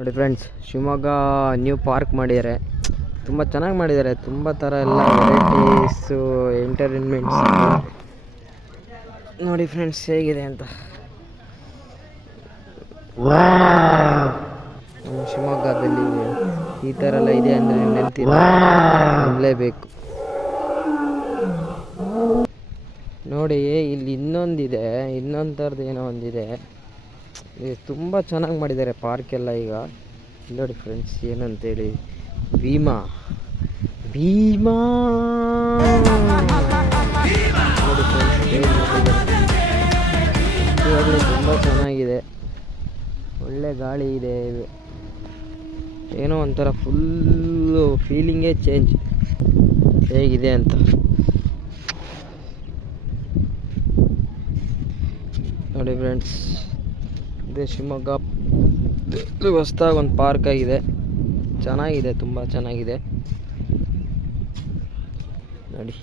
ನೋಡಿ friends, Shivamogga new park ಮಾಡಿದ್ದಾರೆ. ತುಂಬ ಚೆನ್ನಾಗಿ ಮಾಡಿದ್ದಾರೆ. ತುಂಬ ಥರ ಎಲ್ಲ ವೆರೈಟೀಸು ಎಂಟರ್ಟೈನ್ಮೆಂಟ್ಸ್ ನೋಡಿ ಫ್ರೆಂಡ್ಸ್ ಹೇಗಿದೆ ಅಂತ. ನಮ್ಮ ಶಿವಮೊಗ್ಗದಲ್ಲಿ ಈ ಥರ ಎಲ್ಲ ಇದೆ ಅಂದರೆ ನೆನಪಲೇಬೇಕು. ನೋಡಿ ಇಲ್ಲಿ ಇನ್ನೊಂದು ಥರದ್ದು ಏನೋ ಒಂದಿದೆ. ತುಂಬ ಚೆನ್ನಾಗಿ ಮಾಡಿದ್ದಾರೆ ಪಾರ್ಕ್ ಎಲ್ಲ. ಈಗ ನೋಡಿ ಫ್ರೆಂಡ್ಸ್ ಏನಂತೇಳಿ, ಭೀಮಾ ನೋಡಿ ಫ್ರೆಂಡ್ಸ್ ಇವಾಗಲೂ ತುಂಬ ಚೆನ್ನಾಗಿದೆ. ಒಳ್ಳೆ ಗಾಳಿ ಇದೆ. ಏನೋ ಒಂಥರ ಫುಲ್ಲು ಫೀಲಿಂಗೇ ಚೇಂಜ್ ಹೇಗಿದೆ ಅಂತ. ನೋಡಿ ಫ್ರೆಂಡ್ಸ್, ಇದೇ ಶಿವಮೊಗ್ಗ ಹೊಸದಾಗಿ ಒಂದು ಪಾರ್ಕ್ ಆಗಿದೆ. ಚೆನ್ನಾಗಿದೆ, ತುಂಬ ಚೆನ್ನಾಗಿದೆ ನೋಡಿ.